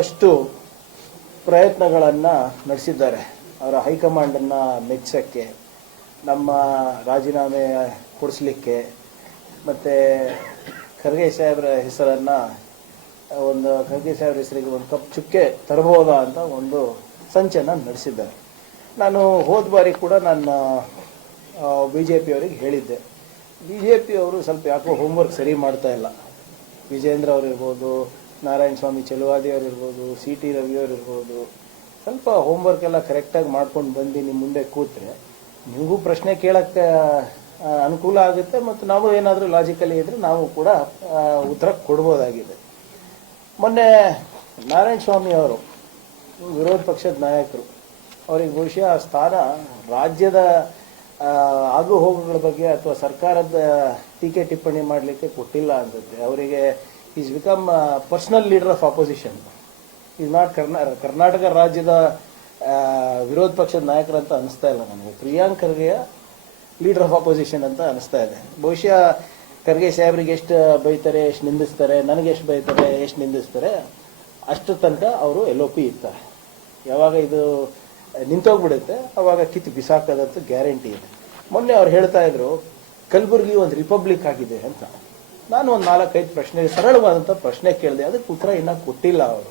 ಅಷ್ಟು ಪ್ರಯತ್ನಗಳನ್ನು ನಡೆಸಿದ್ದಾರೆ. ಅವರ ಹೈಕಮಾಂಡನ್ನು ಮೆಚ್ಚಕ್ಕೆ, ನಮ್ಮ ರಾಜೀನಾಮೆ ಕೊಡಿಸ್ಲಿಕ್ಕೆ, ಮತ್ತು ಖರ್ಗೆ ಸಾಹೇಬ್ರ ಹೆಸರನ್ನು, ಒಂದು ಖರ್ಗೆ ಸಾಹೇಬ್ರ ಹೆಸರಿಗೆ ಒಂದು ಕಪ್ ಚುಕ್ಕೆ ತರಬಹುದಾ ಅಂತ ಒಂದು ಸಂಚನ್ನು ನಡೆಸಿದ್ದಾರೆ. ನಾನು ಹೋದ ಬಾರಿ ಕೂಡ ನಾನು ಬಿ ಜೆ ಪಿಯವರಿಗೆ ಹೇಳಿದ್ದೆ. ಬಿ ಜೆ ಪಿಯವರು ಸ್ವಲ್ಪ ಯಾಕೋ ಹೋಮ್ವರ್ಕ್ ಸರಿ ಮಾಡ್ತಾ ಇಲ್ಲ. ವಿಜೇಂದ್ರ ಅವರು ಇರ್ಬೋದು ನಾರಾಯಣ ಸ್ವಾಮಿ ಚೆಲುವಾದಿ ಅವರು ಇರ್ಬೋದು ಸಿ ಟಿ ರವಿ ಅವರು ಇರ್ಬೋದು, ಸ್ವಲ್ಪ ಹೋಮ್ವರ್ಕ್ ಎಲ್ಲ ಕರೆಕ್ಟಾಗಿ ಮಾಡ್ಕೊಂಡು ಬಂದು ನಿಮ್ಮ ಮುಂದೆ ಕೂತ್ರೆ ನಿಮಗೂ ಪ್ರಶ್ನೆ ಕೇಳಕ್ಕೆ ಅನುಕೂಲ ಆಗುತ್ತೆ ಮತ್ತು ನಾವು ಏನಾದರೂ ಲಾಜಿಕಲಿ ಇದ್ರೆ ನಾವು ಕೂಡ ಉತ್ತರ ಕೊಡ್ಬೋದಾಗಿದೆ. ಮೊನ್ನೆ ನಾರಾಯಣ ಸ್ವಾಮಿ ಅವರು, ವಿರೋಧ ಪಕ್ಷದ ನಾಯಕರು, ಅವರಿಗೆ ಬಹುಶಃ ಆ ಸ್ಥಾನ ರಾಜ್ಯದ ಆಗು ಹೋಗುಗಳ ಬಗ್ಗೆ ಅಥವಾ ಸರ್ಕಾರದ ಟೀಕೆ ಟಿಪ್ಪಣಿ ಮಾಡಲಿಕ್ಕೆ ಕೊಟ್ಟಿಲ್ಲ ಅನ್ಸುತ್ತೆ ಅವರಿಗೆ is become personal leader of opposition is not ಕರ್ನಾ Karnataka ರಾಜ್ಯದ ವಿರೋಧ ಪಕ್ಷದ ನಾಯಕರಂತ ಅನಿಸ್ತಾ ಇಲ್ಲ ನನಗೆ. ಪ್ರಿಯಾಂಕ್ ಖರ್ಗೆಯ ಲೀಡರ್ ಆಫ್ ಅಪೋಸಿಷನ್ ಅಂತ ಅನಿಸ್ತಾ ಇದೆ. ಬಹುಶಃ ಖರ್ಗೆ ಸಾಹೇಬ್ರಿಗೆ ಎಷ್ಟು ಬೈತಾರೆ, ಎಷ್ಟು ನಿಂದಿಸ್ತಾರೆ, ನನಗೆ ಎಷ್ಟು ಬೈತಾರೆ, ಎಷ್ಟು ನಿಂದಿಸ್ತಾರೆ, ಅಷ್ಟು ತನಕ ಅವರು ಎಲ್ ಒ ಪಿ ಇರ್ತಾರೆ. ಯಾವಾಗ ಇದು ನಿಂತೋಗ್ಬಿಡುತ್ತೆ, ಅವಾಗ ಕಿತ್ತು ಬಿಸಾಕೋದಂತೂ ಗ್ಯಾರಂಟಿ ಇದೆ. ಮೊನ್ನೆ ಅವ್ರು ಹೇಳ್ತಾ ಇದ್ರು, ಕಲಬುರಗಿ ಒಂದು ರಿಪಬ್ಲಿಕ್ ಆಗಿದೆ ಅಂತ. ನಾನು ಒಂದು ನಾಲ್ಕೈದು ಪ್ರಶ್ನೆ ಸರಳವಾದಂಥ ಪ್ರಶ್ನೆ ಕೇಳಿದೆ. ಅದಕ್ಕೆ ಉತ್ತರ ಇನ್ನೂ ಕೊಟ್ಟಿಲ್ಲ ಅವರು.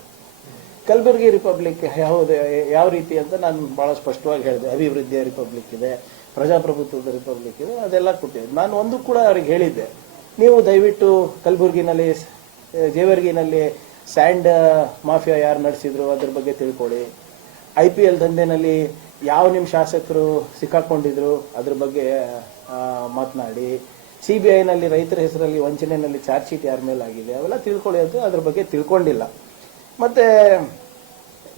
ಕಲಬುರಗಿ ರಿಪಬ್ಲಿಕ್ ಯಾವುದು, ಯಾವ ರೀತಿ ಅಂತ ನಾನು ಭಾಳ ಸ್ಪಷ್ಟವಾಗಿ ಹೇಳಿದೆ. ಅಭಿವೃದ್ಧಿಯ ರಿಪಬ್ಲಿಕ್ ಇದೆ, ಪ್ರಜಾಪ್ರಭುತ್ವದ ರಿಪಬ್ಲಿಕ್ ಇದೆ, ಅದೆಲ್ಲ ಕೊಟ್ಟಿದ್ದೆ. ನಾನು ಒಂದು ಕೂಡ ಅವ್ರಿಗೆ ಹೇಳಿದ್ದೆ. ನೀವು ದಯವಿಟ್ಟು ಕಲಬುರಗಿನಲ್ಲಿ, ಜೇವರ್ಗಿನಲ್ಲಿ ಸ್ಯಾಂಡ್, ಮಾಫಿಯಾ ಯಾರು ನಡೆಸಿದ್ರು ಅದ್ರ ಬಗ್ಗೆ ತಿಳ್ಕೊಳ್ಳಿ ಐ ಪಿ ಎಲ್ ದಂಧೆನಲ್ಲಿ ಯಾವ ನಿಮ್ಮ ಶಾಸಕರು ಸಿಕ್ಕಾಕೊಂಡಿದ್ರು ಅದ್ರ ಬಗ್ಗೆ ಮಾತನಾಡಿ. ಸಿ ಬಿ ಐನಲ್ಲಿ ರೈತರ ಹೆಸರಲ್ಲಿ ವಂಚನೆಯಲ್ಲಿ ಚಾರ್ಜ್ ಶೀಟ್ ಯಾರ ಮೇಲೆ ಆಗಿದೆ ಅವೆಲ್ಲ ತಿಳ್ಕೊಳ್ಳೋದು ಅದ್ರ ಬಗ್ಗೆ ತಿಳ್ಕೊಂಡಿಲ್ಲ. ಮತ್ತೆ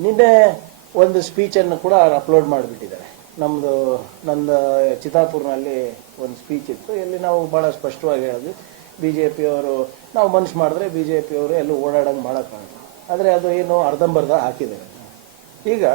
ನಿನ್ನೆ ಒಂದು ಸ್ಪೀಚನ್ನು ಕೂಡ ಅಪ್ಲೋಡ್ ಮಾಡಿಬಿಟ್ಟಿದ್ದಾರೆ. ನಮ್ಮದು ನಂದು ಚಿತಾಪುರ್ನಲ್ಲಿ ಒಂದು ಸ್ಪೀಚ್ ಇತ್ತು. ಇಲ್ಲಿ ನಾವು ಭಾಳ ಸ್ಪಷ್ಟವಾಗಿ ಹೇಳಿದ್ವಿ ಬಿ ಜೆ ಪಿಯವರು ನಾವು ಮನ್ಸು ಮಾಡಿದ್ರೆ ಬಿ ಜೆ ಪಿಯವರು ಎಲ್ಲೂ ಓಡಾಡಂಗೆ ಮಾಡೋಕ್ಕಾಗಲ್ಲ ಆದರೆ ಅದು ಏನು ಅರ್ಧಂಬರ್ಧ ಹಾಕಿದ್ದಾರೆ. ಈಗ